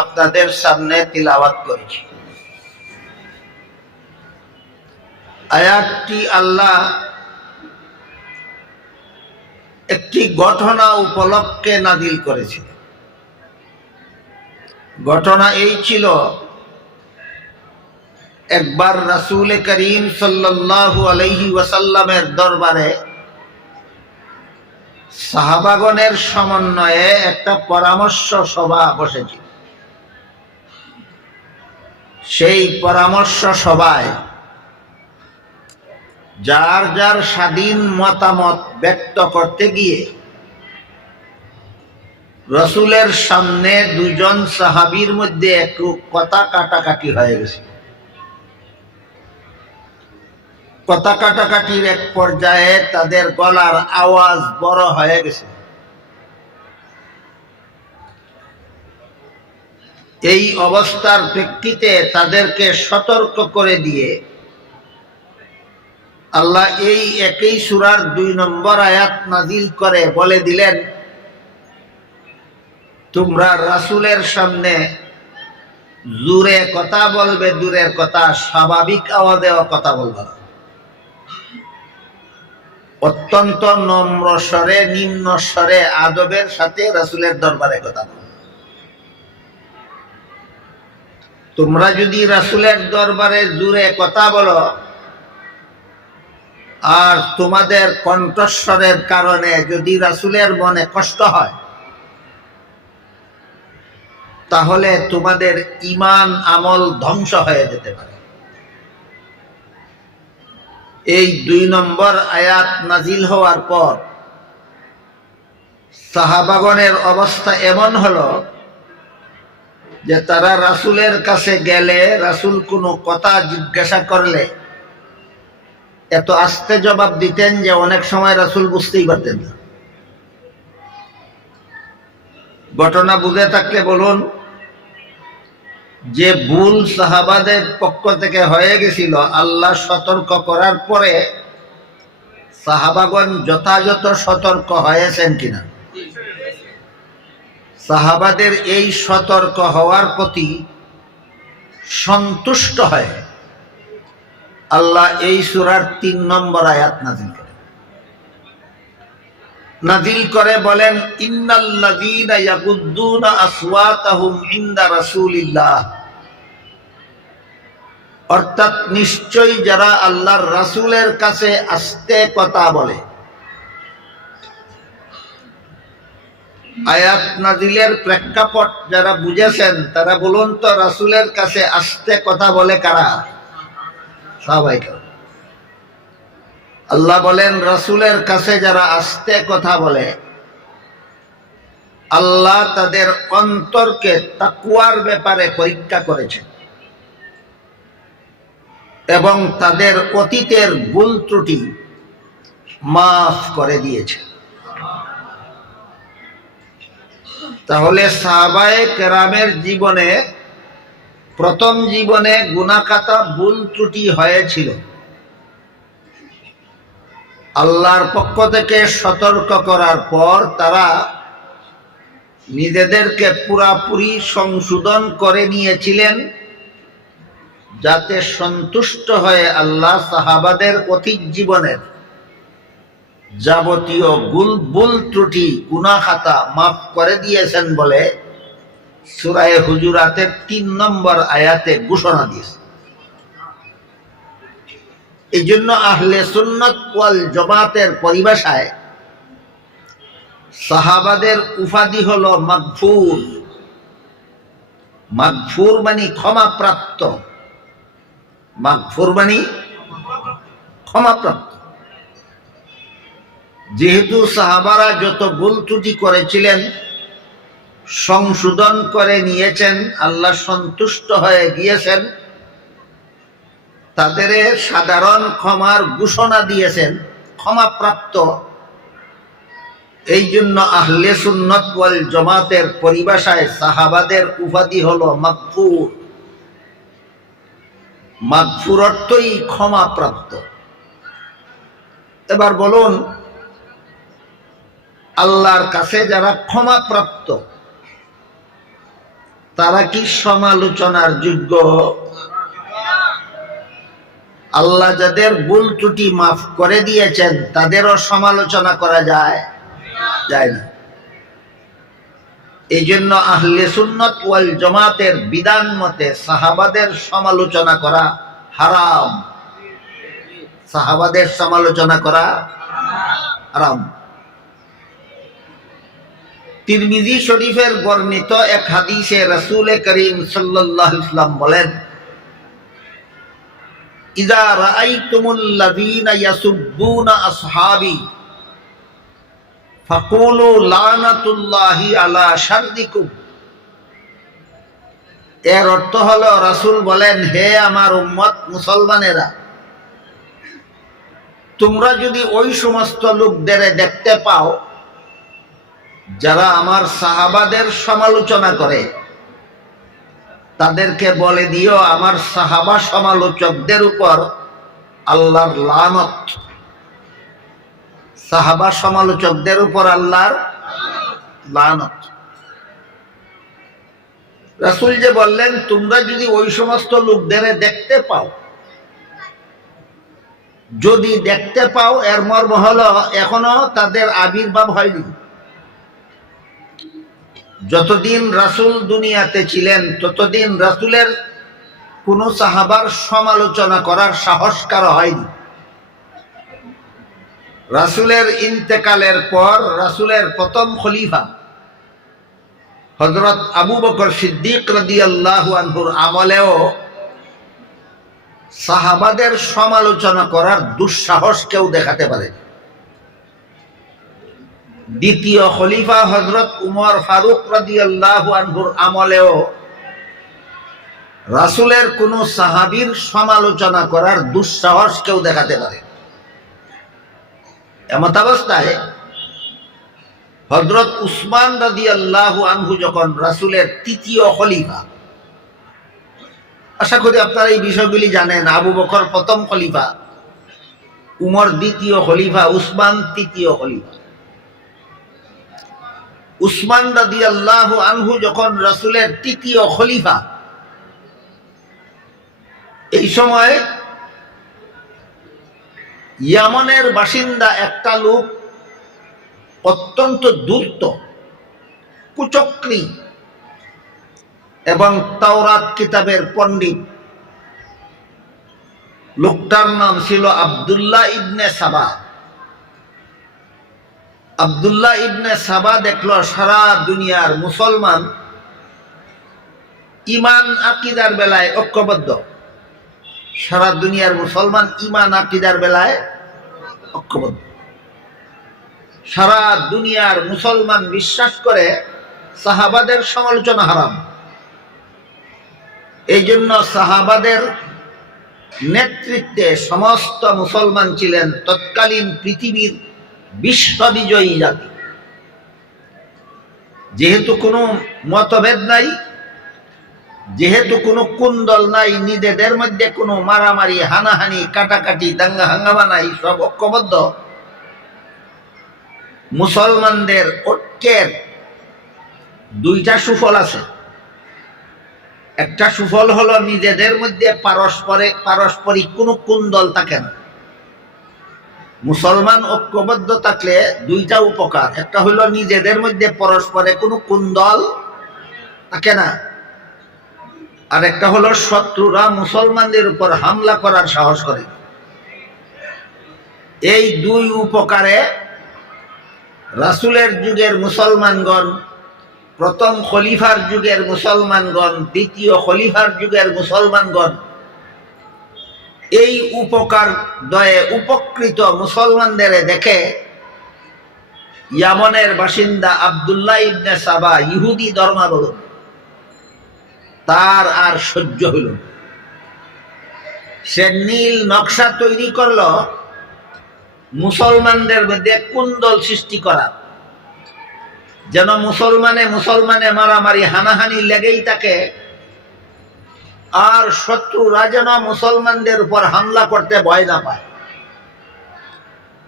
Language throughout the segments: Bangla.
আপনাদের সামনে তিলাওয়াত করেছি। আয়াতটি আল্লাহ একটি ঘটনা উপলক্ষে নাযিল করেছিল। ঘটনা এই ছিল, একবার রাসূল করিম সাল্লাল্লাহু আলাইহি ওয়াসাল্লামের দরবারে সাহাবাগণের সমন্বয়ে একটা পরামর্শ সভা বসেছিল। সেই পরামর্শ সভায় যার যার স্বাধীন মতামত ব্যক্ত করতে গিয়ে রাসূলের সামনে দুজন সাহাবীর মধ্যে একটু কথা কাটাকাটি হয়ে গেছে। কথা কাটাকাটির এক পর্যায়ে তাদের গলার আওয়াজ বড় হয়ে গেছে। এই অবস্থার প্রেক্ষিতে তাদেরকে সতর্ক করে দিয়ে আল্লাহ এই একই সূরার 2 নম্বর আয়াত নাযিল করে বলে দিলেন, তোমরা রাসূলের সামনে জোরে কথা বলবে, দূরের কথা স্বাভাবিক আওয়াজেও কথা বলবে না। অত্যন্ত নম্র স্বরে, নিম্ন স্বরে, আদবের সাথে রাসূলের দরবারে কথা বলো। তোমরা যদি রাসূলের দরবারে জোরে কথা বলো আর তোমাদের কণ্ঠস্বরের কারণে যদি রাসূলের মনে কষ্ট হয়, তাহলে তোমাদের ঈমান আমল ধ্বংস হয়ে যেতে পারে। এই 2 নম্বর আয়াত নাজিল হওয়ার পর সাহাবাগণের অবস্থা এমন হলো যে তারা রাসূলের কাছে গেলে রাসূল কোনো কথা জিজ্ঞাসা করলে এত আস্তে জবাব দিতেন যে অনেক সময় রাসূল বুঝতেই পারতেন না। ঘটনা বুঝে থাকলে বলুন, যে ভুল সাহাবাদের পক্ষ থেকে হয়ে গেছিল, আল্লাহ সতর্ক করার পরে সাহাবাগণ যথাযথ সতর্ক হয়েছেন কিনা? সাহাবাদের এই সতর্ক হওয়ার প্রতি সন্তুষ্ট হয় আল্লাহ এই সূরার 3 নম্বর আয়াত নাযিল করে বলেন, ইন্নাল্লাযীনা ইয়াগুদ্দুনা আসওয়াতাহুম ইনদা রাসূলিল্লাহ, অর্থাৎ নিশ্চয়ই যারা আল্লাহর রাসূলের কাছে আস্তে কথা বলে। আয়াত নাযিলের প্রেক্ষাপট যারা বুঝেছেন তারা বলুন তো, রাসূলের কাছে আস্তে কথা বলে কারা? সাহাবায়ে কেরাম। আল্লাহ বলেন, রাসূলের কাছে যারা আস্তে কথা বলে আল্লাহ তাদের অন্তরকে তাকওয়ার ব্যাপারে পরীক্ষা করেছেন এবং তাদের অতীতের ভুল ত্রুটি মাফ করে দিয়েছে। তাহলে সাহাবায়ে কেরামের জীবনে, প্রথম জীবনে গুনাহখাতা ভুল ত্রুটি হয়েছিল, আল্লাহর পক্ষ থেকে সতর্ক করার পর তারা নিজেদেরকে পুরাপুরি সংশোধন করে নিয়েছিলেন, যাতে সন্তুষ্ট হয়ে আল্লাহ সাহাবাদের অতীত জীবনের যাবতীয় ভুল ত্রুটি গুনাহখাতা মাফ করে দিয়েছেন বলে সূরা হুজুরাতের 3 নম্বর আয়াতে ঘোষণা দিয়েছে। এই জন্য আহলে সুন্নাত ওয়াল জামাতের পরিভাষায় সাহাবাদের উপাধি হলো মাগফুর। মাগফুর মানে ক্ষমাপ্রাপ্ত। মাগফুর মানে ক্ষমাপ্রাপ্ত। যেহেতু সাহাবারা যত ভুল ত্রুটি করেছিলেন সংশোধন করে নিয়েছেন, আল্লাহ সন্তুষ্ট হয়ে গিয়েছেন, তাদের সাধারণ ক্ষমার ঘোষণা দিয়েছেন, ক্ষমাপ্রাপ্ত। এই জন্য আহলে সুন্নাত ওয়াল জামাতের পরিভাষায় সাহাবাদের উপাধি হলো মাগফুর। মাগফুর অর্থই ক্ষমাপ্রাপ্ত। এবার বলুন, আল্লাহর কাছে যারা ক্ষমাপ্রাপ্ত তারা কি সমালোচনার যোগ্য? আল্লাহ যাদের ভুল ত্রুটি মাফ করে দিয়েছেন তাদেরও সমালোচনা করা যায়? যায় না। এই জন্য আহলে সুন্নাত ওয়াল জামাতের বিধান মতে সাহাবাদের সমালোচনা করা হারাম। সাহাবাদের সমালোচনা করা হারাম। তিরমিজি শরীফের বর্ণিত এক হাদিসে রাসূল করিম সাল্লাল্লাহু আলাইহি ওয়াসাল্লাম বলেন, ইযা রাআইতুমুল্লাযীনা ইয়াসুব্বুনা আসহাবী ফাকুলু লানাতুল্লাহি আলা শারদিকুম। এর অর্থ হলো রাসূল বলেন, হে আমার উম্মত মুসলমানেরা, তোমরা যদি ওই সমস্ত লোকদের দেখতে পাও যারা আমার সাহাবাদের সমালোচনা করে, তাদেরকে বলে দিও আমার সাহাবা সমালোচকদের উপর আল্লাহর লানত। সাহাবা সমালোচকদের উপর আল্লাহর লানত। রাসূল যে বললেন তোমরা যদি ওই সমস্ত লোকদের দেখতে পাও, যদি দেখতে পাও এর মর্ম হলো এখনো তাদের আবির্ভাব হয়নি। যতদিন রাসূল দুনিয়াতে ছিলেন ততদিন রাসূলের কোন সাহাবার সমালোচনা করার সাহস কারো হয়নি। রাসূলের ইন্তেকালের পর রাসূলের প্রথম খলিফা হযরত আবু বকর সিদ্দিক রাদিয়াল্লাহু আনহুর আমলেও সাহাবাদের সমালোচনা করার দুঃসাহস কেউ দেখাতে পারে। দ্বিতীয় খলিফা হযরত উমর ফারুক রাদিয়াল্লাহু আনহুর আমলেও রাসূলের কোন সাহাবীর সমালোচনা করার দুঃসাহস কেউ দেখাতে পারে। এমত অবস্থায় হযরত উসমান রাদিয়াল্লাহু আনহু যখন রাসূলের তৃতীয় খলিফা, আশা করি আপনারা এই বিষয়গুলি জানেন, আবু বকর প্রথম খলিফা, উমর দ্বিতীয় খলিফা, উসমান তৃতীয় খলিফা। উসমান রাদিয়াল্লাহু আনহু যখন রাসূলের তৃতীয় খলিফা, এই সময় ইয়ামনের বাসিন্দা একটা লোক অত্যন্ত ধূর্ত, কুচক্রী এবং তাওরাত কিতাবের পণ্ডিত। লোকটার নাম ছিল আব্দুল্লাহ ইবনে সাবা। আব্দুল্লাহ ইবনে সাবা দেখলো সারা দুনিয়ার মুসলমান ঈমান আকীদার বেলায় ঐক্যবদ্ধ। সারা দুনিয়ার মুসলমান ঈমান আকীদার বেলায় ঐক্যবদ্ধ। সারা দুনিয়ার মুসলমান বিশ্বাস করে সাহাবাদের সমালোচনা হারাম। এই জন্য সাহাবাদের নেতৃত্বে সমস্ত মুসলমান ছিলেন তৎকালীন পৃথিবীর বিশ্ববিজয়ী জাতি। যেহেতু কোনো মতভেদ নাই, যেহেতু কোনো কুন্দল নাই, নিজেদের মধ্যে কোনো মারামারি, হানাহানি, কাটাকাটি, দাঙ্গা হাঙ্গামা নাই, সব ঐক্যবদ্ধ। মুসলমানদের ঐক্যের দুইটা সুফল আছে। একটা সুফল হলো নিজেদের মধ্যে পারস্পরিক কোনো কুন্দল থাকে না। মুসলমান ঐক্যবদ্ধ থাকলে দুইটা উপকার। একটা হলো নিজেদের মধ্যে পরস্পরে কোনো কুন্দল থাকে না, আর একটা হলো শত্রুরা মুসলমানদের উপর হামলা করার সাহস করে। এই দুই উপকারে রাসূলের যুগের মুসলমানগণ, প্রথম খলিফার যুগের মুসলমানগণ, দ্বিতীয় খলিফার যুগের মুসলমানগণ এই উপকার দয়ে উপকৃত মুসলমানদের দেখে ইয়ামনের বাসিন্দা আব্দুল্লাহ ইবনে সাবা, ইহুদি ধর্মাবলম্বী, তার আর সহ্য হইল না। সে নীল নকশা তৈরি করলো মুসলমানদের মধ্যে কুন্দল সৃষ্টি করা, যেন মুসলমানে মারামারি, হানাহানি লেগেই থাকে, আর শত্রুরা যেন মুসলমানদের উপর হামলা করতে ভয় না পায়।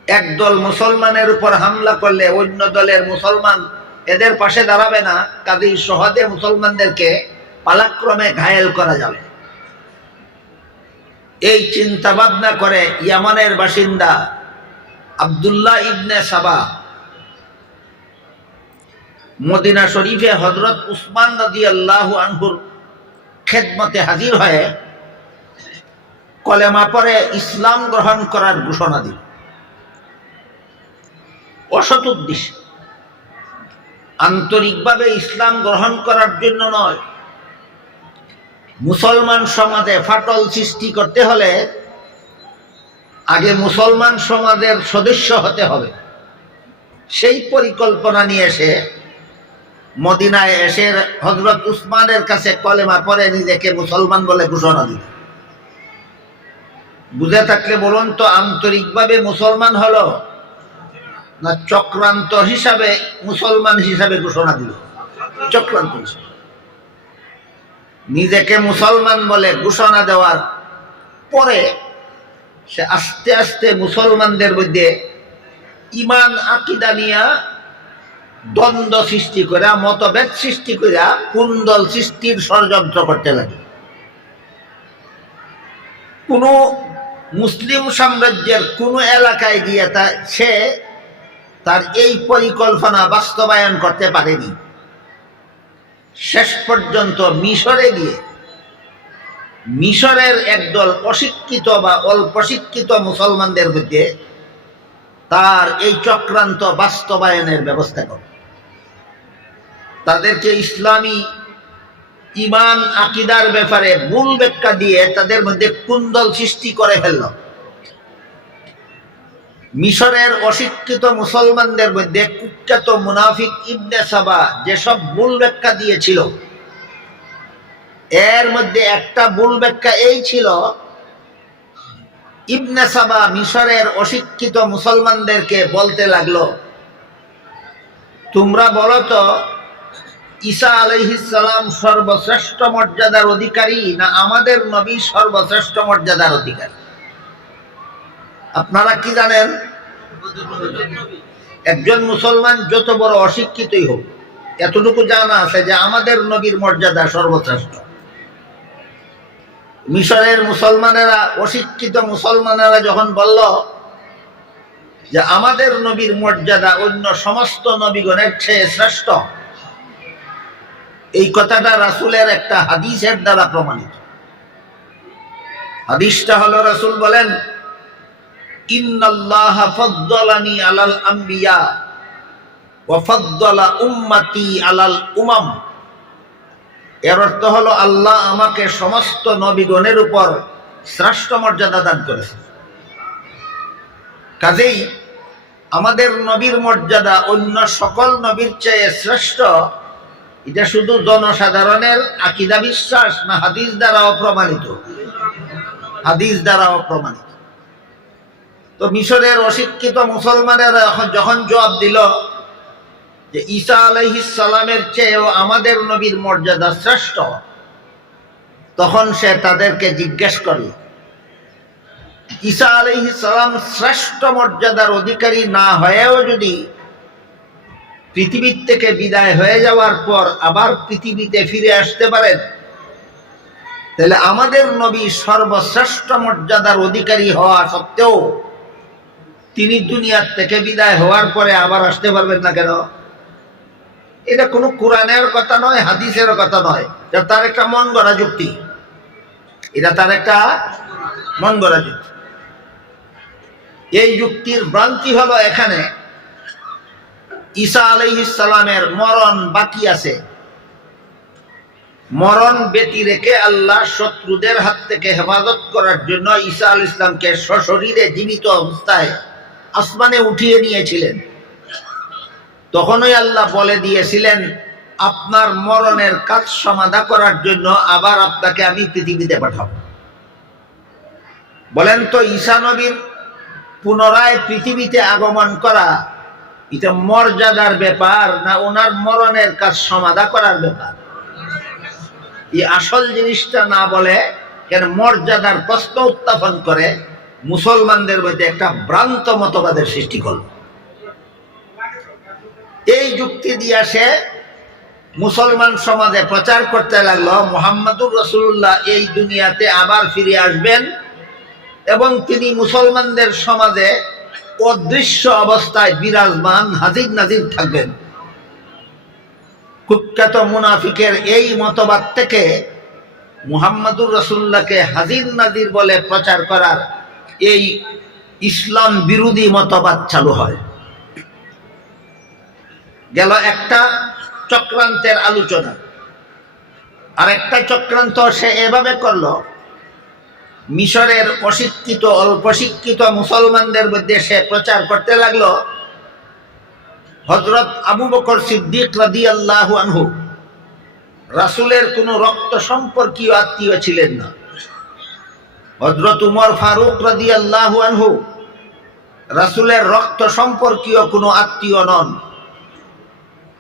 একদল মুসলমানের উপর হামলা করলে অন্য দলের মুসলমান এদের পাশে দাঁড়াবে না, কাজেই সহজে মুসলমানদেরকে পালাক্রমে ঘায়েল করা যাবে। এই চিন্তা ভাবনা করে ইয়ামানের বাসিন্দা আব্দুল্লাহ ইবনে সাবা মদিনা শরীফে হযরত উসমান রাদিয়াল্লাহু আনহুর খেদমতে হাজির হয়ে কলেমা পড়ে ইসলাম গ্রহণ করার ঘোষণা দিল। অসৎ উদ্দেশ্যে, আন্তরিকভাবে ইসলাম গ্রহণ করার জন্য নয়। মুসলমান সমাজে ফাটল সৃষ্টি করতে হলে আগে মুসলমান সমাজের সদস্য হতে হবে। সেই পরিকল্পনা নিয়ে এসে মদিনায় এসে হযরত উসমানের কাছে কলেমা পড়ে নিজেকে মুসলমান বলে ঘোষণা দিল। বুঝে থাকলে বলুন তো, আন্তরিকভাবে মুসলমান হলো না চক্রান্ত হিসাবে মুসলমান হিসাবে ঘোষণা দিল? চক্রান্ত হিসাবে। নিজেকে মুসলমান বলে ঘোষণা দেওয়ার পরে সে আস্তে আস্তে মুসলমানদের মধ্যে ঈমান আকীদা নিয়ে দ্বন্দ্ব সৃষ্টি করে, মতভেদ সৃষ্টি করে কুন্দল সৃষ্টির ষড়যন্ত্র করতে লাগে। কোন মুসলিম সাম্রাজ্যের কোন এলাকায় গিয়ে সে তার এই পরিকল্পনা বাস্তবায়ন করতে পারেনি। শেষ পর্যন্ত মিশরে গিয়ে মিশরের একদল অশিক্ষিত বা অল্প শিক্ষিত মুসলমানদের মধ্যে তার এই চক্রান্ত বাস্তবায়নের ব্যবস্থা করে তাদেরকে ইসলামী ঈমান আকীদার ব্যাপারে মূল ব্যাখ্যা দিয়ে তাদের মধ্যে কুন্দল সৃষ্টি করে ফেলল। মিশরের অশিক্ষিত মুসলমানদের মধ্যে কুখ্যাত মুনাফিক ইবনে সাবা যেসব ভুল ব্যাখ্যা দিয়েছিল, এর মধ্যে একটা ভুল ব্যাখ্যা এই ছিল, ইবনে সাবা মিশরের অশিক্ষিত মুসলমানদেরকে বলতে লাগলো, তোমরা বলো তো ঈসা আলাইহিস সালাম সর্বশ্রেষ্ঠ মর্যাদার অধিকারী না আমাদের নবী সর্বশ্রেষ্ঠ মর্যাদার অধিকারী? আপনারা কি জানেন? একজন মুসলমান যত বড় অশিক্ষিতই হোক, এতটুকু জানা আছে যে আমাদের নবীর মর্যাদা সর্বশ্রেষ্ঠ। মিশরের মুসলমানেরা, অশিক্ষিত মুসলমানেরা যখন বলল যে আমাদের নবীর মর্যাদা অন্য সমস্ত নবীগণের চেয়ে শ্রেষ্ঠ, এই কথাটা রাসূলের একটা হাদিসের দ্বারা প্রমাণিত। হাদিসটা হলো, রাসূল বলেন, ইন্নাল্লাহা ফাদ্দালানি আলাল আম্বিয়া ওয়া ফাদ্দালা উম্মতি আলাল উমাম। এর অর্থ হলো, আল্লাহ আমাকে সমস্ত নবীগণের উপর শ্রেষ্ঠ মর্যাদা দান করেছেন। কাজেই আমাদের নবীর মর্যাদা অন্য সকল নবীর চেয়ে শ্রেষ্ঠ, এটা শুধু জনসাধারণের আকীদা বিশ্বাস না হাদিস দ্বারাও প্রমাণিত? হাদিস দ্বারাও প্রমাণিত। তো মিশরের অশিক্ষিত মুসলমানেরা যখন জবাব দিল যে ঈসা আলাইহিস সালামের চেয়েও আমাদের নবীর মর্যাদা শ্রেষ্ঠ, তখন সে তাদেরকে জিজ্ঞেস করল, ঈসা আলাইহিস সালাম শ্রেষ্ঠ মর্যাদার অধিকারী না হয়েও যদি পৃথিবীর থেকে বিদায় হয়ে যাওয়ার পর আবার পৃথিবীতে ফিরে আসতে পারেন, তাহলে আমাদের নবী সর্বশ্রেষ্ঠ মর্যাদার অধিকারী হওয়া সত্ত্বেও তিনি দুনিয়ার থেকে বিদায় হওয়ার পরে আবার আসতে পারবেন না কেন? এটা কোনো কোরআনের কথা নয়, হাদিসের কথা নয়, এটা তার একটা মন গড়া যুক্তি। এটা তার একটা মন গড়া যুক্তি। এই যুক্তির ভ্রান্তি হলো, এখানে ঈসা আলাইহিস সালামের মরণ বাকি আছে। মরণ ব্যতি রেখে আল্লাহ শত্রুদের হাত থেকে হেফাজত করার জন্য ঈসা আলাইহিস সালামকে সশরীরে জীবিত অবস্থায় আসমানে উঠিয়ে নিয়েছিলেন। তখনই আল্লাহ বলে দিয়েছিলেন, আপনার মরণের কাজ সমাধা করার জন্য আবার আপনাকে আমি পৃথিবীতে পাঠাবো। বলেন তো, ঈসা নবীর পুনরায় পৃথিবীতে আগমন করা এটা মর্যাদার ব্যাপার না ওনার মরণের কাজ সমাধা করার ব্যাপার? এই আসল জিনিসটা না বলে কেন মর্যাদার প্রশ্ন উত্থাপন করে মুসলমানদের মধ্যে একটা ভ্রান্ত মতবাদের সৃষ্টি করল। এই যুক্তি দিয়ে সে মুসলমান সমাজে প্রচার করতে লাগলো মুহাম্মদুর রাসূলুল্লাহ এই দুনিয়াতে আবার ফিরে আসবেন এবং তিনি মুসলমানদের সমাজে অদৃশ্য অবস্থায় বিরাজমান হাজির নাজির থাকবেন। কুখ্যাত মুনাফিকের এই মতবাদ থেকে মুহাম্মদুর রাসূলুল্লাহকে হাজির নাজির বলে প্রচার করার এই ইসলাম বিরোধী মতবাদ চালু হয়। গেল একটা চক্রান্তের আলোচনা। আর একটা চক্রান্ত সে এভাবে করলো, মিশরের অশিক্ষিত অল্প শিক্ষিত মুসলমানদের মধ্যে সে প্রচার করতে লাগলো হযরত আবু বকর সিদ্দিক রাদিয়াল্লাহু আনহু রাসূলের কোনো রক্ত সম্পর্কীয় আত্মীয় ছিলেন না। হযরত উমর ফারুক রাদিয়াল্লাহু আনহু রাসূলের রক্ত সম্পর্কীয় কোনো আত্মীয় নন।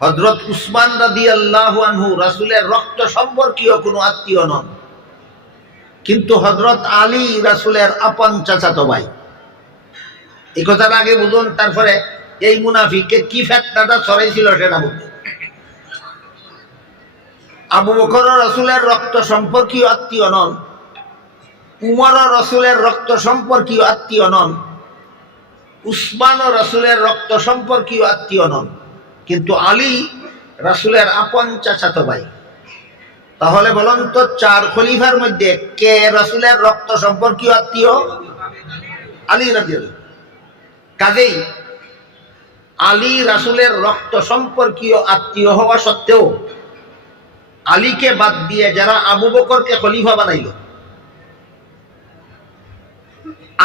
হযরত উসমান রাদিয়াল্লাহু আনহু রাসূলের রক্ত সম্পর্কীয় কোনো আত্মীয় নন। কিন্তু হযরত আলী রাসূলের আপন চাচাতো ভাই। এই কথার আগে বুঝুন, তারপরে এই মুনাফিককে কি ফেতনাটা ছড়াইছিল সেটা বুঝুন। আবু বকর রাসূলের রক্ত সম্পর্কীয় আত্মীয় নন, উমর রাসূলের রক্ত সম্পর্কীয় আত্মীয় নন, উসমান রাসূলের রক্ত সম্পর্কীয় আত্মীয় নন, কিন্তু আলী রাসূলের আপন চাচাতো ভাই। তাহলে বলুন তো, চার খলিফার মধ্যে কে রাসূলের রক্ত সম্পর্কীয় আত্মীয়? আলী রাদিয়াল্লাহু। কাজেই আলী রাসূলের রক্ত সম্পর্কীয় আত্মীয় হওয়া সত্ত্বেও আলীকে বাদ দিয়ে যারা আবু বকরকে খলিফা বানাইল,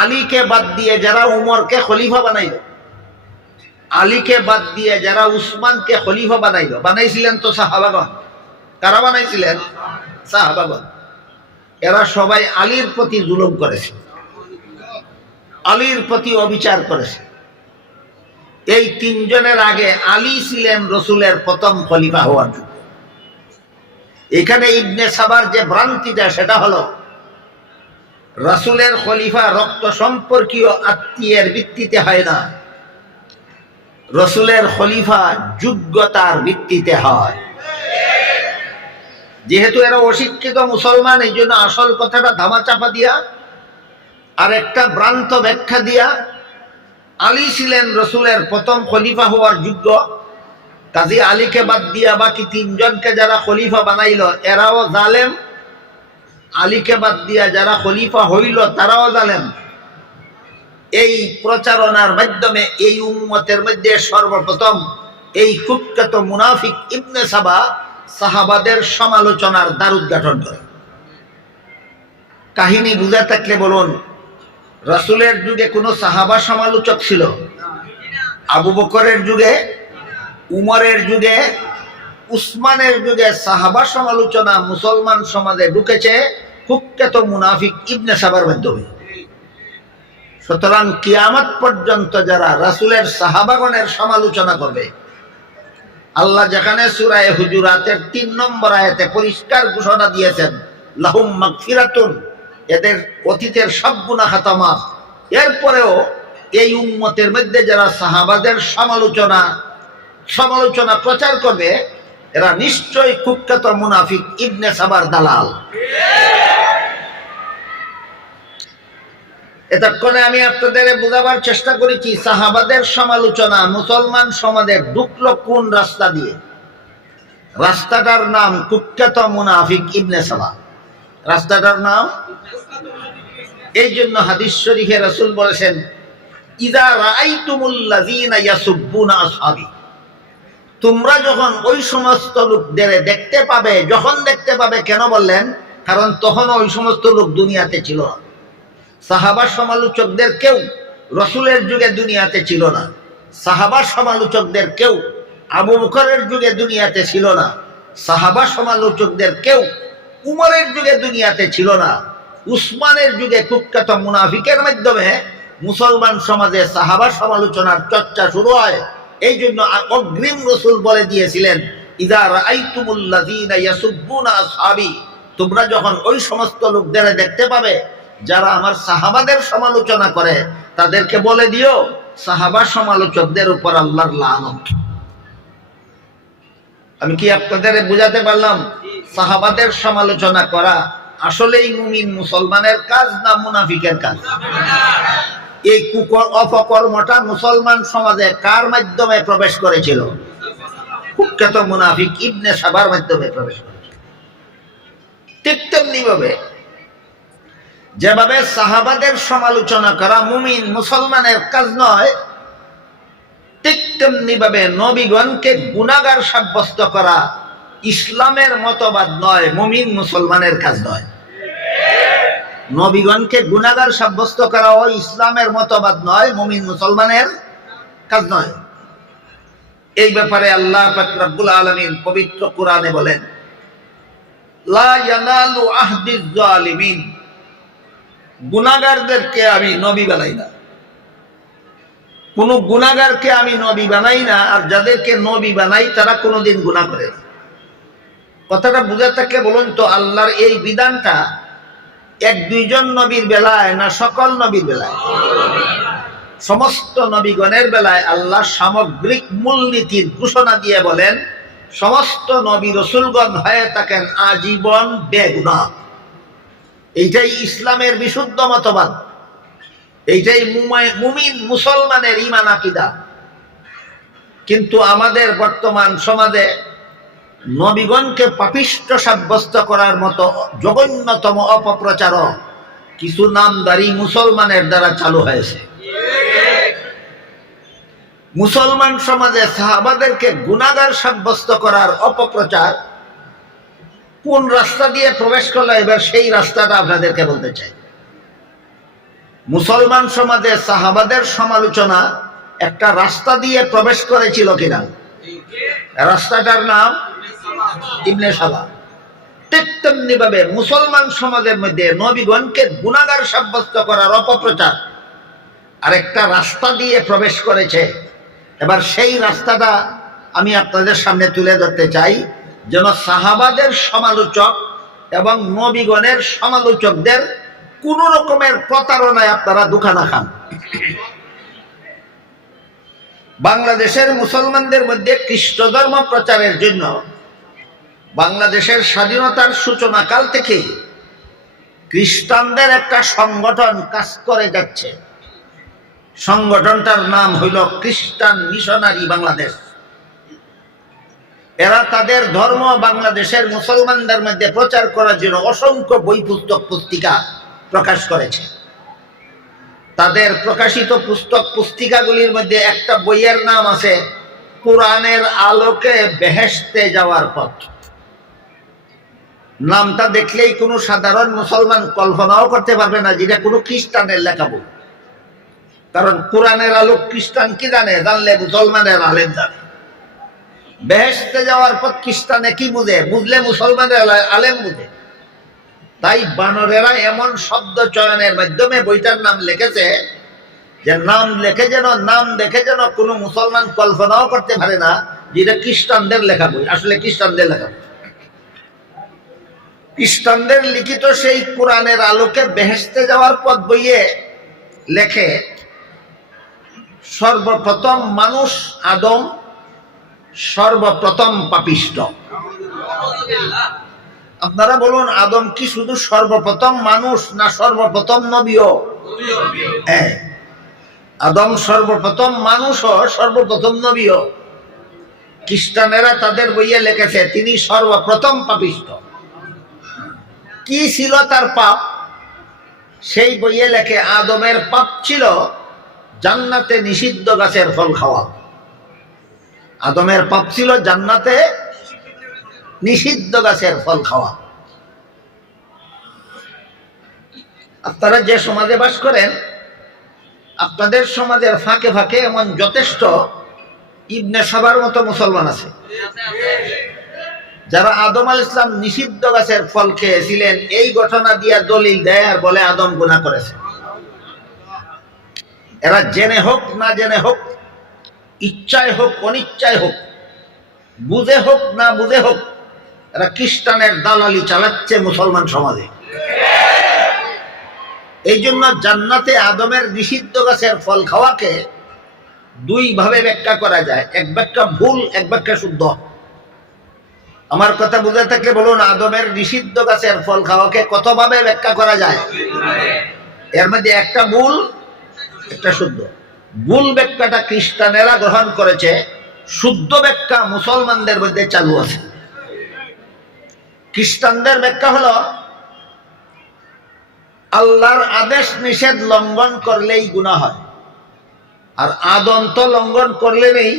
আলীকে বাদ দিয়ে যারা উমরকে খলিফা বানাইল, আলীকে বাদ দিয়ে যারা উসমানকে খলিফা বানাইল, বানাইছিলেন তো সাহাবাগণ। কারা বানাইছিলেন? সাহাবাগণ। এরা সবাই আলীর প্রতি জুলুম করেছে, আলীর প্রতি অবিচার করেছে। এই তিনজনের আগে আলী ছিলেন রসুলের প্রথম খলিফা হওয়ার যোগ্য। এখানে ইবনে সাবার যে ভ্রান্তিটা, সেটা হলো রাসূলের খলিফা রক্ত সম্পর্কীয় আত্মীয়ের ভিত্তিতে হয় না, রসুলের খলিফা যোগ্যতার ভিত্তিতে হয়। যেহেতু এরা অশিক্ষিত মুসলমান, এই জন্য আসল কথাটা ধামাচাপা দিয়া আর একটা ভ্রান্ত ব্যাখ্যা দিয়া আলী ছিলেন রসুলের প্রথম খলিফা হওয়ার যোগ্য, কাজী আলীকে বাদ দিয়া বাকি তিনজনকে যারা খলিফা বানাইল এরাও জালেম, আলীকে বাদ দিয়া যারা খলিফা হইল তারাও জালেম। এই প্রচারণার মাধ্যমে এই উম্মতের মধ্যে সর্বপ্রথম এই কুখ্যাত মুনাফিক ইবনে সাবা সাহাবাদের সমালোচনার দ্বার উদ্ঘাটন করে। কাহিনী বুঝা থাকলে বলুন, রাসূলের যুগে কোনো সাহাবা সমালোচক ছিল? আবু বকরের যুগে, উমরের যুগে, উসমানের যুগে সাহাবা সমালোচনা মুসলমান সমাজে ঢুকেছে কুখ্যাত মুনাফিক ইবনে সাবার মাধ্যমে। সুতরাং কিয়ামত পর্যন্ত যারা রাসূলের সাহাবাগণের সমালোচনা করবে, আল্লাহ যেখানে সূরা হুজুরাতের ৩ নম্বর আয়াতে পরিষ্কার ঘোষণা দিয়েছেন লাহুম মাগফিরাতুন, এদের অতীতের সব গুনাহ খাতা মাফ, এরপরেও এই উম্মতের মধ্যে যারা সাহাবাদের সমালোচনা প্রচার করবে, এরা নিশ্চয়ই কুখ্যাত মুনাফিক ইবনে সাবার দালাল। এতক্ষণে আমি আপনাদের বোঝাবার চেষ্টা করেছি সাহাবাদের সমালোচনা মুসলমান সমাজে ঢুকলো কোন রাস্তা দিয়ে। রাস্তাটার নাম কুখ্যাত মুনাফিক ইবনে সাবা। রাস্তাটার নাম, এই জন্য হাদিস শরীফে রাসূল বলেছেন ইযা রাআইতুমুল্লাযীনা ইয়াসুব্বুনা আসহাবি, তোমরা যখন ওই সমস্ত লোকদের দেখতে পাবে, যখন দেখতে পাবে, কেন বললেন? কারণ তখন ওই সমস্ত লোক দুনিয়াতে ছিল না। সাহাবা সমালোচকদের কেউ রসুলের যুগে দুনিয়াতে ছিল না, সাহাবা সমালোচকদের কেউ আবু বকরের যুগে দুনিয়াতে ছিল না, সাহাবা সমালোচকদের কেউ উমরের যুগে দুনিয়াতে ছিল না। উসমানের যুগে কুখ্যাত মুনাফিকের মাধ্যমে মুসলমান সমাজে সাহাবা সমালোচনার চর্চা শুরু হয়। এই জন্য অগ্রিম রসুল বলে দিয়েছিলেন ইযা রাআইতুমুল্লাযীনা ইয়াসুব্বুনা আসহাবি, তোমরা যখন ওই সমস্ত লোকদের দেখতে পাবে যারা আমার সাহাবাদের সমালোচনা করে, তাদেরকে বলে দিও সাহাবা সমালোচকদের উপর আল্লাহর লানত। আমি কি আপনাদের বুঝাতে পারলাম? সাহাবাদের সমালোচনা করা আসলেই মুমিন মুসলমানের কাজ না মুনাফিকের কাজ? এই অপকর্মটা মুসলমান সমাজে কার মাধ্যমে প্রবেশ করেছিল? কুখ্যাত মুনাফিক ইবনে সাবার মাধ্যমে প্রবেশ করেছিল। ঠিক তেমনি ভাবে যেভাবে সাহাবাদের সমালোচনা করা মুমিন মুসলমানের কাজ নয়, ঠিক তেমনি ভাবে নবীগণকে গুনাহগার সাব্যস্ত করা ইসলামের মতবাদ নয়, মুমিন মুসলমানের কাজ নয়। নবীগণকে গুনাহগার সাব্যস্ত করা ও ইসলামের মতবাদ নয়, মুমিন মুসলমানের কাজ নয়। এই ব্যাপারে আল্লাহ পাক রব্বুল আলামিন পবিত্র কোরআনে বলেন, লা ইয়ানালু আহদিজ জালিমিন, গুনাহগারদেরকে আমি নবী বানাই না, কোন গুনাহগারকে আমি নবী বানাই না, আর যাদেরকে নবী বানাই তারা কোনোদিন গুনাহ করে না। কথাটা বুঝে থাকে বলুন তো, আল্লাহর এই বিধানটা এক দুইজন নবীর বেলায় না সকল নবীর বেলায়? সমস্ত নবীগণের বেলায় আল্লাহ সামগ্রিক মূলনীতির ঘোষণা দিয়ে বলেন, সমস্ত নবী রসুলগণ হয়ে থাকেন আজীবন বেগুনাহ। এইটাই ইসলামের বিশুদ্ধ মতবাদ, এইটাই মুমিন মুসলমানের ঈমান আকীদা। কিন্তু আমাদের বর্তমান সমাজে নবীগণকে পাপিষ্ঠ সাব্যস্ত করার মতো জঘন্যতম অপপ্রচারক কিছু নামদারি মুসলমানের দ্বারা চালু হয়েছে। মুসলমান সমাজে সাহাবাদেরকে গুনাহগার সাব্যস্ত করার অপপ্রচার কোন রাস্তা দিয়ে প্রবেশ করলো, এবার সেই রাস্তাটা আপনাদেরকে বলতে চাই। মুসলমান সমাজে সাহাবাদের সমালোচনা একটা রাস্তা দিয়ে প্রবেশ করেছিল কিনা? রাস্তাটার নাম ইবনে সাবা। ঠিক তেমনি ভাবে মুসলমান সমাজের মধ্যে নবীগণকে গুনাহগার সাব্যস্ত করার অপপ্রচার আরেকটা রাস্তা দিয়ে প্রবেশ করেছে। এবার সেই রাস্তাটা আমি আপনাদের সামনে তুলে ধরতে চাই, যেন সাহাবাদের সমালোচক এবং নবীগণের সমালোচকদের কোন রকমের প্রতারণায় আপনারা ধোঁকা না খান। বাংলাদেশের মুসলমানদের মধ্যে খ্রিস্ট ধর্ম প্রচারের জন্য বাংলাদেশের স্বাধীনতার সূচনাকাল থেকে খ্রিস্টানদের একটা সংগঠন কাজ করে যাচ্ছে। সংগঠনটার নাম হইল খ্রিস্টান মিশনারি বাংলাদেশ। এরা তাদের ধর্ম বাংলাদেশের মুসলমানদের মধ্যে প্রচার করার জন্য অসংখ্য বই পুস্তক পুস্তিকা প্রকাশ করেছে। তাদের প্রকাশিত পুস্তক পুস্তিকাগুলির মধ্যে একটা বইয়ের নাম আছে কোরআনের আলোকে বেহেশতে যাওয়ার পথ। নামটা দেখলেই কোনো সাধারণ মুসলমান কল্পনাও করতে পারবে না যেটা কোনো খ্রিস্টানের লেখা বই। কারণ কোরআনের আলো খ্রিস্টান কি জানে? জানলে মুসলমানের আলেম জানে। বেহেশতে যাওয়ার পথ খ্রিস্টানে কি বুঝে? বুঝলে মুসলমানের আলেম বুঝে। তাই বানরেরা এমন শব্দ চয়নের মাধ্যমে বইটার নাম লিখেছে যে নাম দেখে যেন কোনো মুসলমান কল্পনাও করতে পারে না যেটা খ্রিস্টানদের লেখা বই। আসলে খ্রিস্টানদের লেখা বই। খ্রিস্টানদের লিখিত সেই কোরআনের আলোকে বেহেশতে যাওয়ার পথ বইয়ে লেখে, সর্বপ্রথম মানুষ আদম সর্বপ্রথম পাপিষ্ট। আপনারা বলুন, আদম কি শুধু সর্বপ্রথম মানুষ না সর্বপ্রথম নবীও? হ্যাঁ, আদম সর্বপ্রথম মানুষও সর্বপ্রথম নবীও। খ্রিস্টানেরা তাদের বইয়ে লিখেছে তিনি সর্বপ্রথম পাপিষ্ট। কি ছিল তার পাপ? সেই বইয়ে লেখে আদমের পাপ ছিল জান্নাতে নিষিদ্ধ গাছের ফল খাওয়া। আদমের পাপ ছিল জান্নাতে নিষিদ্ধ গাছের ফল খাওয়া। আপনারা যে সমাজে বাস করেন, আপনাদের সমাজের ফাঁকে ফাঁকে এমন যথেষ্ট ইবনে সাবার মতো মুসলমান আছে যারা আদম আলাইহিস সালাম নিষিদ্ধ গাছের ফল খেয়েছিলেন এই ঘটনা দিয়া দলিল দেয় আর বলে আদম গুনাহ করেছে। এরা জেনে হোক না জেনে হোক, ইচ্ছায় হোক অনিচ্ছায় হোক, বুঝে হোক না বুঝে হোক, এরা খ্রিস্টানের দালালি চালাচ্ছে মুসলমান সমাজে। এই জন্য জান্নাতে আদমের নিষিদ্ধ গাছের ফল খাওয়াকে দুই ভাবে ব্যাখ্যা করা যায়, এক ব্যাখ্যা ভুল, এক ব্যাখ্যা শুদ্ধ। আমার কথা বুঝে থাকলে বলুন, আদমের নিষিদ্ধ গাছের ফল খাওয়াকে কতভাবে ব্যাখ্যা করা যায়? এর মধ্যে একটা ভুল, একটা শুদ্ধ। ভুল ব্যাখ্যাটা খ্রিস্টানেরা গ্রহণ করেছে, শুদ্ধ ব্যাখ্যা মুসলমানদের মধ্যে চালু আছে। খ্রিস্টানদের ব্যাখ্যা হলো আল্লাহর আদেশ নিষেধ লঙ্ঘন করলেই গুনাহ হয়, আর আদম তো লঙ্ঘন করলে নেই,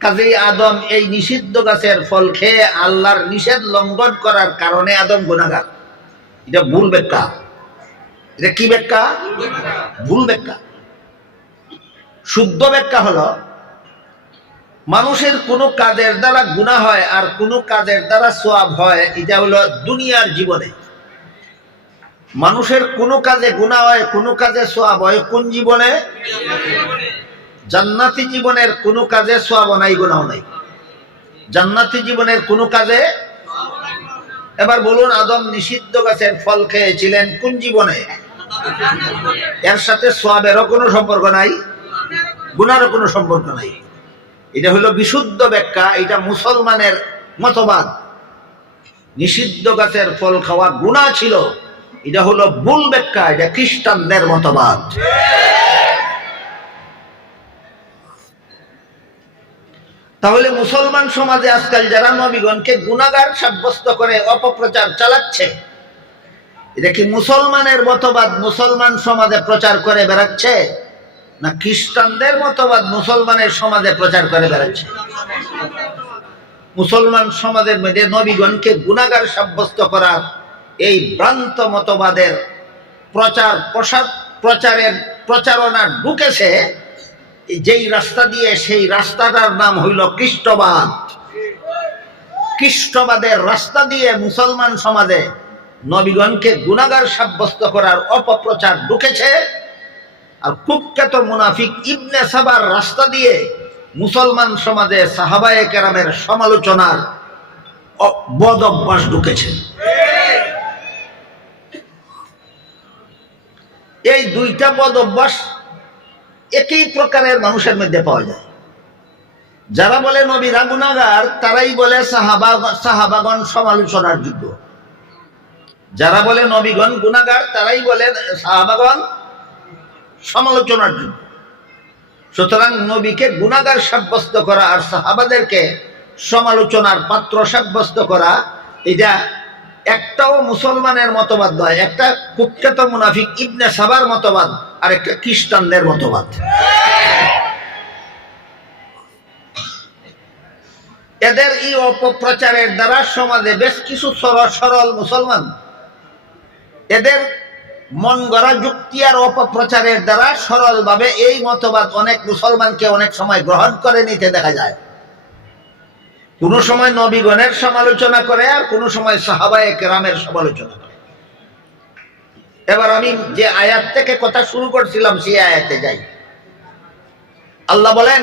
কাজেই আদম এই নিষিদ্ধ গাছের ফল খেয়ে আল্লাহর নিষেধ লঙ্ঘন করার কারণে আদম গুনাহগার। এটা ভুল ব্যাখ্যা। এটা কি ব্যাখ্যা? ভুল ব্যাখ্যা। শুদ্ধ ব্যাখ্যা হলো মানুষের কোনো কাজের দ্বারা গুনাহ হয় আর কোনো কাজের দ্বারা সওয়াব হয়, এটা হলো দুনিয়ার জীবনে। মানুষের কোনো কাজে গুনাহ হয়, কোনো কাজে সওয়াব হয় কোন জীবনে? জান্নাতি জীবনের কোনো কাজে সওয়াব নাই, গুনাহ নাই। জান্নাতি জীবনের কোনো কাজে। এবার বলুন, আদম নিষিদ্ধ গাছের ফল খেয়েছিলেন কোন জীবনে? এর সাথে সওয়াবেরও কোনো সম্পর্ক নাই, গুনাহরও কোনো সম্পর্ক নাই। এটা হলো বিশুদ্ধ ব্যাখ্যা, এটা মুসলমানের মতবাদ। নিষিদ্ধ গাছের ফল খাওয়া গুনাহ ছিল, এটা হলো ভুল ব্যাখ্যা, এটা খ্রিস্টানদের মতবাদ। তাহলে মুসলমান সমাজে আজকাল যারা নবীগণকে গুনাহগার সাব্যস্ত করে অপপ্রচার চালাচ্ছে, এটা কি মুসলমানের মতবাদ মুসলমান সমাজে প্রচার করে বেড়াচ্ছে, না খ্রিস্টানদের মতবাদ মুসলমানের সমাজে প্রচার করে বেড়াচ্ছে? মুসলমান সমাজের মধ্যে নবীগণকে গুনাহগার সাব্যস্ত করার এই ভ্রান্ত মতবাদের প্রচারণা ঢুকেছে যেই রাস্তা দিয়ে, সেই রাস্তাটার নাম হইল খ্রিস্টবাদ। খ্রিস্টবাদের রাস্তা দিয়ে মুসলমান সমাজে নবীগণকে গুনাহগার সাব্যস্ত করার অপপ্রচার ঢুকেছে। আর কুখ্যাত মুনাফিক ইবনে সাবার রাস্তা দিয়ে মুসলমান সমাজে সাহাবায়ে কেরামের সমালোচনার বদ অভ্যাস ঢুকেছে। এই দুইটা বদ অভ্যাস একই প্রকারের মানুষের মধ্যে পাওয়া যায়। যারা বলে নবীরা গুনাহগার, তারাই বলে সাহাবাগণ সমালোচনার যোগ্য। যারা বলে নবীগণ গুনাহগার, তারাই বলে সাহাবাগণ সমালোচনার যোগ্য। সুতরাং নবীকে গুনাহগার সাব্যস্ত করা আর সাহাবাদেরকে সমালোচনার পাত্র সাব্যস্ত করা, এটা একটাও মুসলমানের মতবাদ নয়। একটা কুখ্যাত মুনাফিক ইবনে সাবার মতবাদ, আর একটা খ্রিস্টানদের মতবাদ। এদের এই অপপ্রচারের দ্বারা সমাজে বেশ কিছু সরল মুসলমান, এদের মন গড়া যুক্তি আর অপপ্রচারের দ্বারা সরলভাবে এই মতবাদ অনেক মুসলমানকে অনেক সময় গ্রহণ করে নিতে দেখা যায়। কোন সময় নবীগণের সমালোচনা করে, আর কোন সময় সাহাবায়ে কেরামের সমালোচনা করে। এবার আমি যে আয়াত থেকে কথা শুরু করছিলাম সেই আয়াতে যাই। আল্লাহ বলেন,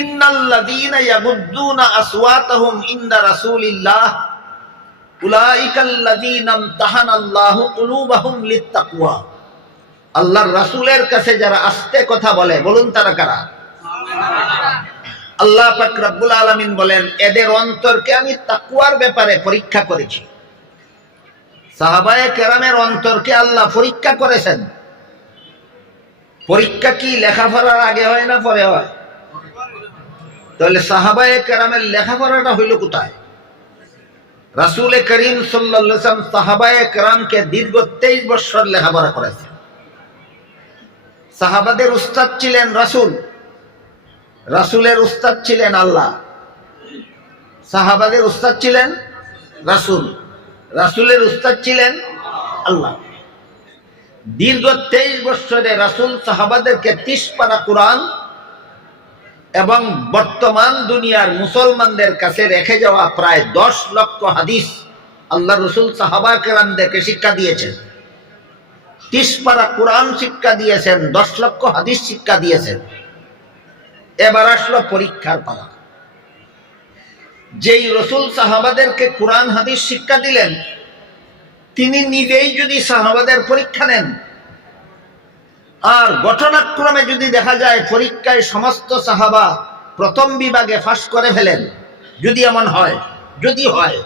ইন্নাল্লাযীনা ইয়াগুদ্দুনা আসওয়াতাহুম ইনদা রাসূলিল্লাহ উলাইকাল্লাযীনা ইমতাহানাল্লাহু কুলুবাহুম লিত্তাকওয়া। আল্লাহর রাসূলের কাছে যারা আস্তে কথা বলে, বলুন তারা কারা? আল্লাহ পাক রব্বুল আলামিন বলেন, এদের অন্তরকে আমি তাকওয়ার ব্যাপারে পরীক্ষা করেছি। সাহাবায়ে কেরামের অন্তরকে আল্লাহ পরীক্ষা করেছেন। পরীক্ষা কি লেখাপড়ার আগে হয় না পরে হয়? তাহলে সাহাবায়ে কেরামের লেখাপড়াটা হইল কোথায়? রাসূল করিম সাল্লাল্লাহু আলাইহি ওয়াসাল্লাম সাহাবায়ে কেরামকে দীর্ঘ 23 বছর লেখাপড়া করেছেন। সাহাবাদের উস্তাদ ছিলেন রাসূল, রাসূলের উস্তাদ ছিলেন আল্লাহ। সাহাবাদের উস্তাদ ছিলেন রাসূল, রাসূলের উস্তাদ ছিলেন আল্লাহ। দীর্ঘ 23 বছরে রাসূল সাহাবাদেরকে 30 পারা কোরআন এবং বর্তমান দুনিয়ার মুসলমানদের কাছে রেখে যাওয়া প্রায় 10 লক্ষ হাদিস আল্লাহ রাসূল সাহাবা কেরামদেরকে শিক্ষা দিয়েছেন। 30 পারা কোরআন শিক্ষা দিয়েছেন, 10 লক্ষ হাদিস শিক্ষা দিয়েছেন। এবার আসলো পরীক্ষার পালা। যেই রাসূল সাহাবাদেরকে কোরআন হাদিস শিক্ষা দিলেন, তিনি নিজেই যদি সাহাবাদের পরীক্ষা নেন, আর ঘটনাক্রমে যদি দেখা যায় পরীক্ষায় সমস্ত সাহাবা প্রথম বিভাগে পাস করে ফেলেন, যদি এমন হয়, যদি হয়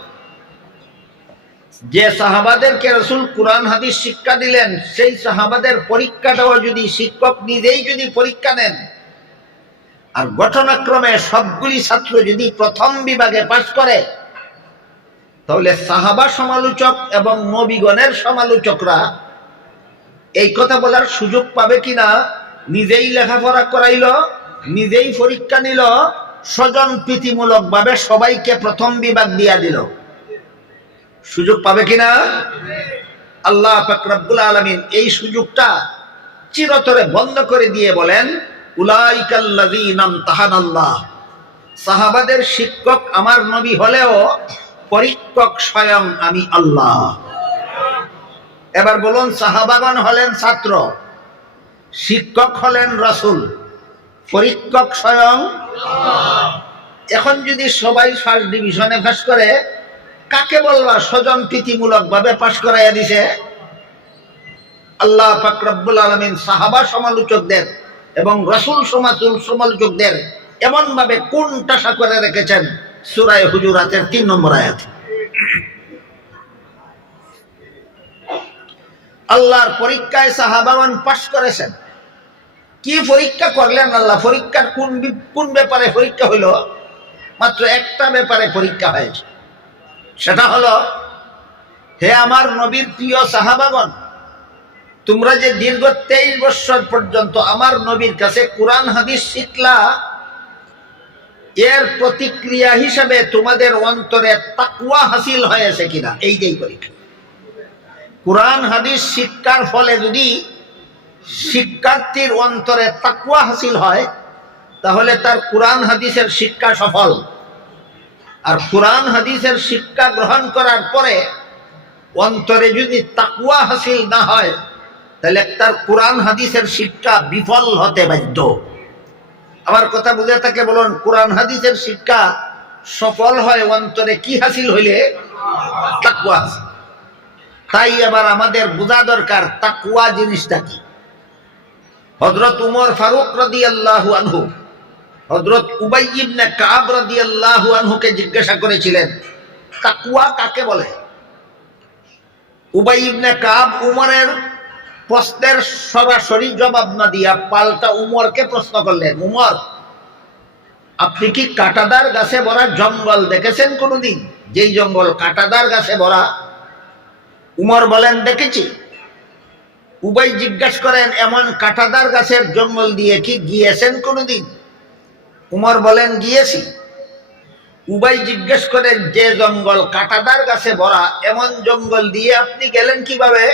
যে সাহাবাদেরকে রাসূল কোরআন হাদিস শিক্ষা দিলেন, সেই সাহাবাদের পরীক্ষাটাও যদি শিক্ষক নিজেই যদি পরীক্ষা নেন, আর ঘটনাক্রমে সবগুলি ছাত্র যদি প্রথম বিভাগে পাশ করে, তাহলে সাহাবা সমালোচক এবং নবীগণের সমালোচকরা এই কথা বলার সুযোগ পাবে কিনা? নিজেই লেখাপড়া করাইল, নিজেই পরীক্ষা নিল, স্বজন প্রীতিমূলক ভাবে সবাইকে প্রথম বিভাগ দিয়া দিল, সুযোগ পাবে কিনা? আল্লাহ পাক রব্বুল আলামিন এই সুযোগটা চিরতরে বন্ধ করে দিয়ে বলেন, উলাইকাল্লাযীনা ইমতাহানাল্লাহ, সাহাবাদের শিক্ষক আমার নবী হলেও পরীক্ষক স্বয়ং আমি আল্লাহ। এবার বলুন, সাহাবাগণ হলেন ছাত্র, শিক্ষক হলেন রাসূল, পরীক্ষক স্বয়ং আল্লাহ। এখন যদি সবাই ফার্স্ট ডিভিশনে পাস করে, কাকে বলবা স্বজন প্রীতিমূলক ভাবে পাস করাইয়া দিছে? আল্লাহ পাক রব্বুল আলামিন সাহাবা সমালোচকদের এবং রাসূল সমালোচকদের এমন ভাবে কোণঠাসা করে রেখেছেন সূরা হুজুরাতের 3 নম্বর আয়াত। আল্লাহর পরীক্ষায় সাহাবাগণ পাস করেছেন। কি পরীক্ষা করলেন আল্লাহ? পরীক্ষার কোন ব্যাপারে পরীক্ষা হইল? মাত্র একটা ব্যাপারে পরীক্ষা হয়েছে, সেটা হলো, হে আমার নবীর প্রিয় সাহাবাগণ, তোমরা যে দীর্ঘ 23 বছর পর্যন্ত আমার নবীর কাছে কোরআন হাদিস শিখলা, এর প্রতিক্রিয়া হিসাবে তোমাদের অন্তরে তাকওয়া হাসিল হয়েছে কিনা, এইটাই পরীক্ষা। কোরআন হাদিস শিক্ষার ফলে যদি শিক্ষার্থীর অন্তরে তাকওয়া হাসিল হয়, তাহলে তার কোরআন হাদিসের শিক্ষা সফল। আর কোরআন হাদিসের শিক্ষা গ্রহণ করার পরে অন্তরে যদি তাকওয়া হাসিল না হয়, তাহলে তার কোরআন হাদিসের শিক্ষা বিফল হতে বাধ্য। আমার কথা বুঝে থাকে বলুন, কোরআন হাদিসের শিক্ষা সফল হয় অন্তরে কি হাসিল হইলে? তাকওয়া। তাই এবার আমাদের বোঝা দরকার তাকওয়া জিনিসটা কি। হযরত উমর ফারুক রাদিয়াল্লাহু আনহু হযরত উবাই ইবনে কাব রাদিয়াল্লাহু আনহুকে জিজ্ঞাসা করেছিলেন, তাকওয়া কাকে বলে? উবাই ইবনে কাব উমরের প্রশ্নের সরাসরি জবাব না দিয়া পাল্টা উমরকে প্রশ্ন করলেন, উমর, আপনি কি কাঁটাদার গাছে ভরা জঙ্গল দেখেছেন কোনোদিন? যেই জঙ্গল কাঁটাদার গাছে ভরা। উমর বলেন, দেখেছি। উবাই জিজ্ঞাসা করেন, এমন কাঁটাদার গাছের জঙ্গল দিয়ে কি গিয়েছেন কোনোদিন? উমর বলেন, গিয়েছি। উবাই জিজ্ঞেস করেন, যে জঙ্গল কাঁটাদার গাছে ভরা, এমন জঙ্গল দিয়ে আপনি গেলেন কিভাবে?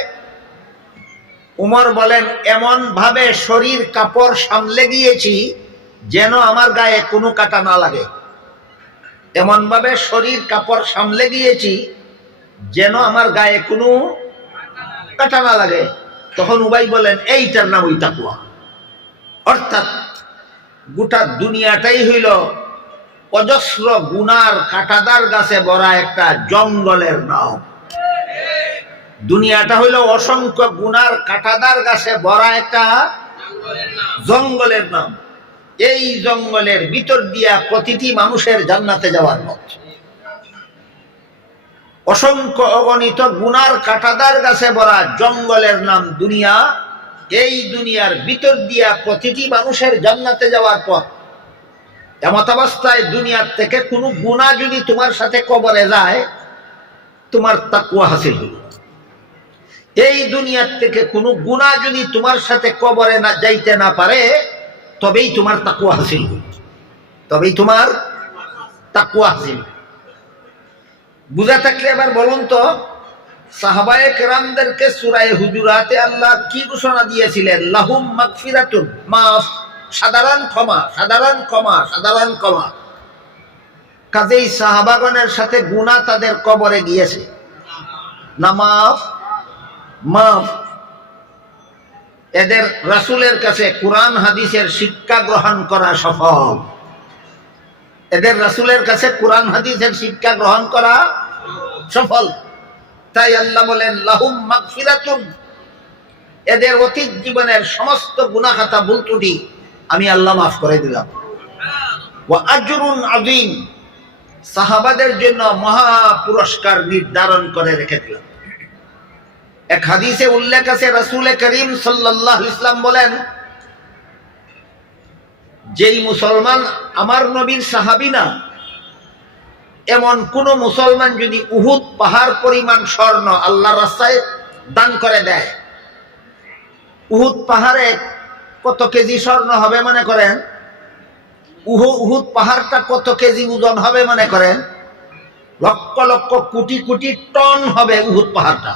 উমর বলেন, এমন ভাবে শরীর কাপড় সামলে গিয়েছি যেন আমার গায়ে কোনো কাঁটা না লাগে। এমন ভাবে শরীর কাপড় সামলে গিয়েছি যেন আমার গায়ে কোনো কাঁটা না লাগে। তখন উবাই বলেন, এইটার নাম ওই তাকওয়া। অর্থাৎ গোটা দুনিয়াটাই হইল অজস্র গুনার কাঁটাদার গাছে ভরা একটা জঙ্গলের নাম। দুনিয়াটা হইল অসংখ্য গুনার কাঁটাদার গাছে ভরা একটা জঙ্গলের নাম। এই জঙ্গলের ভিতর দিয়া প্রতিটি মানুষের জান্নাতে যাওয়ার পথ। অসংখ্য অগণিত গুনার কাঁটাদার গাছে ভরা জঙ্গলের নাম দুনিয়া। এই দুনিয়ার ভিতর দিয়া প্রতিটি মানুষের জান্নাতে যাওয়ার পথ। এমত অবস্থায় দুনিয়ার থেকে কোনো গুনাহ যদি তোমার সাথে কবরে যায়, তোমার তাকওয়া হাসিল হইল। এই দুনিয়ার থেকে কোনো গুনাহ যদি তোমার সাথে কবরে না যাইতে না পারে, তবেই তোমার তাকওয়া হাসিল হইল, তবেই তোমার তাকওয়া হাসিল। বুঝা থাকলে এবার বলুন তো, সাহাবায়ে কেরামদেরকে সূরা হুজুরাতে আল্লাহ কি ঘোষণা দিয়েছিলেন? লাহুম মাগফিরাতুন, মাফ, সাধারণ ক্ষমা, সাধারণ ক্ষমা, সাধারণ ক্ষমা। কাজেই সাহাবাগণের সাথে গুনাহ তাদের কবরে গিয়েছে না? মাফ, মাফ। এদের রাসূলের কাছে কোরআন হাদিসের শিক্ষা গ্রহণ করা সফল। এদের রাসূলের কাছে কোরআন হাদিসের শিক্ষা গ্রহণ করা সফল। তাই আল্লাহ বলেন, লাহুম মাগফিরাতুন, এদের অতীত জীবনের সমস্ত গুনাহ খাতা ভুল ত্রুটি আমি আল্লাহ মাফ করে দিলাম। ওয়া আজরুন আযীম, সাহাবাদের জন্য মহা পুরস্কার নির্ধারণ করে রেখে দিলাম। এক হাদিসে উল্লেখ আছে, রাসূল করিম সাল্লাল্লাহু আলাইহি ওয়াসাল্লাম বলেন, যেই মুসলমান আমার নবীর সাহাবী না, এমন কোন মুসলমান যদি উহুদ পাহাড় পরিমাণ স্বর্ণ আল্লাহর রাস্তায় দান করে দেয়, উহুদ পাহাড়ে কত কেজি স্বর্ণ হবে মনে করেন? উহুদ পাহাড়টা কত কেজি ওজন হবে মনে করেন? লক্ষ লক্ষ কোটি কোটি টন হবে উহুদ পাহাড়টা।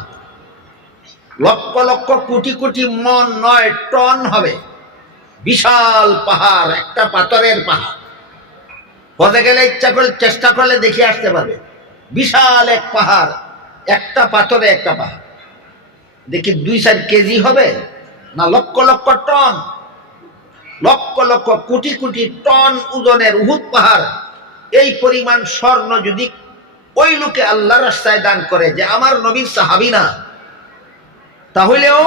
লক্ষ লক্ষ কোটি কোটি মন নয়, টন হবে। বিশাল পাহাড়, একটা পাথরের পাহাড়। হতে গেলে ইচ্ছা করলে চেষ্টা করলে দেখে আসতে পারবে। বিশাল এক পাহাড়, একটা পাথরে একটা পাহাড়। দেখি 2-4 কেজি হবে না লক্ষ লক্ষ টন, লক্ষ লক্ষ কোটি কোটি টন ওজনের উহুদ পাহাড়। এই পরিমাণ স্বর্ণ যদি ওই লোকে আল্লাহর রাস্তায় দান করে, যে আমার নবীর সাহাবী না, তাহলেও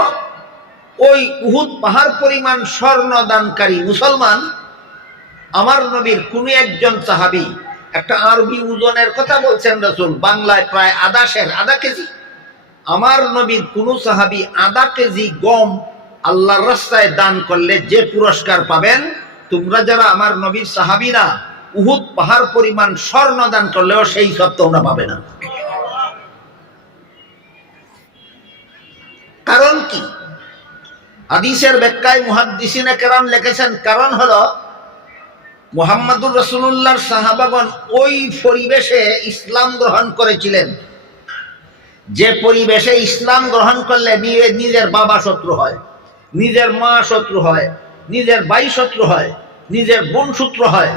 ওই উহুদ পাহাড় পরিমাণ স্বর্ণ দানকারী মুসলমান আমার নবীর কোন একজন সাহাবী, একটা আরবি ওজনের কথা বলছেন রাসূল, বাংলায় প্রায় আধা কেজি। আমার নবীর কোন সাহাবী আধা কেজি গম আল্লাহর রাস্তায় দান করলে যে পুরস্কার পাবেন, তোমরা যারা আমার নবীর সাহাবী না, উহুদ পাহাড় পরিমাণ স্বর্ণ দান করলেও সেই সব তোমরা পাবে না। কারণ কি? হাদিসের ব্যাখ্যায় মুহাদ্দিসিনে কেরাম লিখেছেন, কারণ হলো মুহাম্মদুর রাসূলুল্লাহর সাহাবাগণ ওই পরিবেশে ইসলাম গ্রহণ করেছিলেন, যে পরিবেশে ইসলাম গ্রহণ করলে নিজের বাবা শত্রু হয়, নিজের মা শত্রু হয়, নিজের ভাই শত্রু হয়, নিজের বোন শত্রু হয়,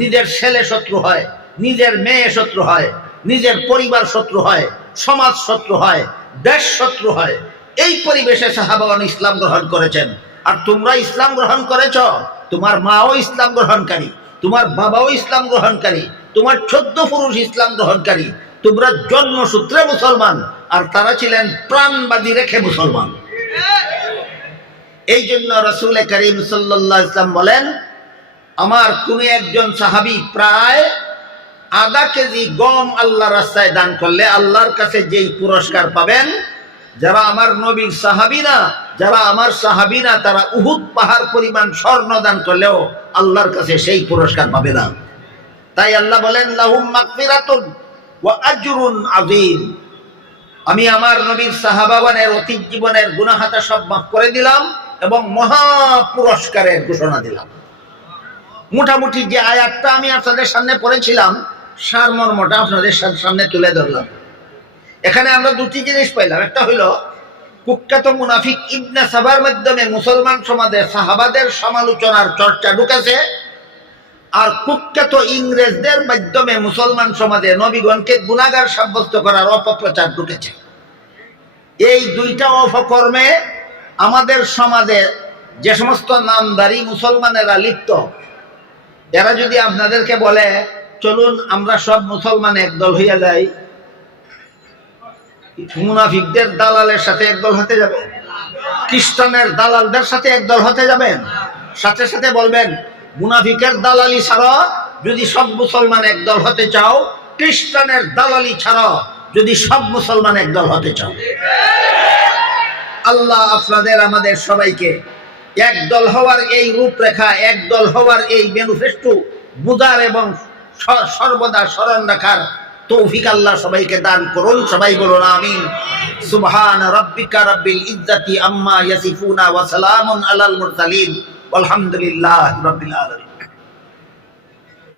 নিজের ছেলে শত্রু হয়, নিজের মেয়ে শত্রু হয়, নিজের পরিবার শত্রু হয়, সমাজ শত্রু হয়, দেশ শত্রু হয়। এই পরিবেশে সাহাবাগণ ইসলাম গ্রহণ করেছেন। আর তোমরা ইসলাম গ্রহণ করেছ, তোমার মাও ইসলাম গ্রহণকারী, তোমার বাবাও ইসলাম গ্রহণকারী, তোমার 14 পুরুষ ইসলাম গ্রহণকারী। তোমরা জন্মসূত্রে মুসলমান, আর তারা ছিলেন প্রাণবাদী রেখে মুসলমান। এই জন্য রাসূল করিম সাল্লাল্লাহু আলাইহি ওয়াসাল্লাম বলেন, আমার কোন একজন সাহাবী প্রায় আধা কেজি গম আল্লাহর রাস্তায় দান করলে আল্লাহর কাছে যেই পুরস্কার পাবেন, যারা আমার নবীর সাহাবী না, যারা আমার সাহাবী না, তারা উহুদ পাহাড় পরিমাণ স্বর্ণ দান করলেও আল্লাহর কাছে সেই পুরস্কার পাবে না। তাই আল্লাহ বলেন, লাহুম মাগফিরাতুন ওয়া আজরুন আযীম। আমি আমার নবীর সাহাবাগণের অতীত জীবনের গুনাহ খাতা সব মাফ করে দিলাম এবং মহা পুরস্কারের ঘোষণা দিলাম। মোটামুটি যে আয়াতটা আমি আপনাদের সামনে পড়েছিলাম, সারমর্মটা আপনাদের সামনে তুলে ধরলাম। এখানে আমরা দুটি জিনিস পাইলাম। একটা হইল কুখ্যাত মুনাফিক ইবনে সাবার মাধ্যমে মুসলমান সমাজে সাহাবাদের সমালোচনার চর্চা ঢুকেছে, আর কুখ্যাত ইংরেজদের মাধ্যমে মুসলমান সমাজে নবীগণকে গুনাহগার সাব্যস্ত করার অপপ্রচার ঢুকেছে। এই দুইটা অপকর্মে আমাদের সমাজে যে সমস্ত নামধারী মুসলমানেরা লিপ্ত, এরা যদি আপনাদেরকে বলে চলুন আমরা সব মুসলমান একদল হইয়া যাই, মুনাফিকদের দালালের সাথে একদল হতে যাবেন, খ্রিস্টানের দালালদের সাথে একদল হতে যাবেন, সাথে সাথে বলবেন মুনাফিকের দালালি ছাড়া যদি সব মুসলমান একদল হতে চাও, খ্রিস্টানের দালালি ছাড়া যদি সব মুসলমান একদল হতে চাও। আল্লাহ আপনাদের আমাদের সবাইকে একদল হওয়ার এই রূপরেখা, একদল হওয়ার এই ম্যানিফেস্টো বুঝার এবং সর্বদা স্মরণ রাখার তৌফিক আল্লাহ সবাইকে দান করুন। সবাই বলুন আমিন। সুবহান রাব্বিকা রাব্বিল ইজ্জাতি আম্মা ইয়াসিফুনা ওয়া সালামুন আলাল মুরসালিন ওয়ালহামদুলিল্লাহি রাব্বিল আলামিন।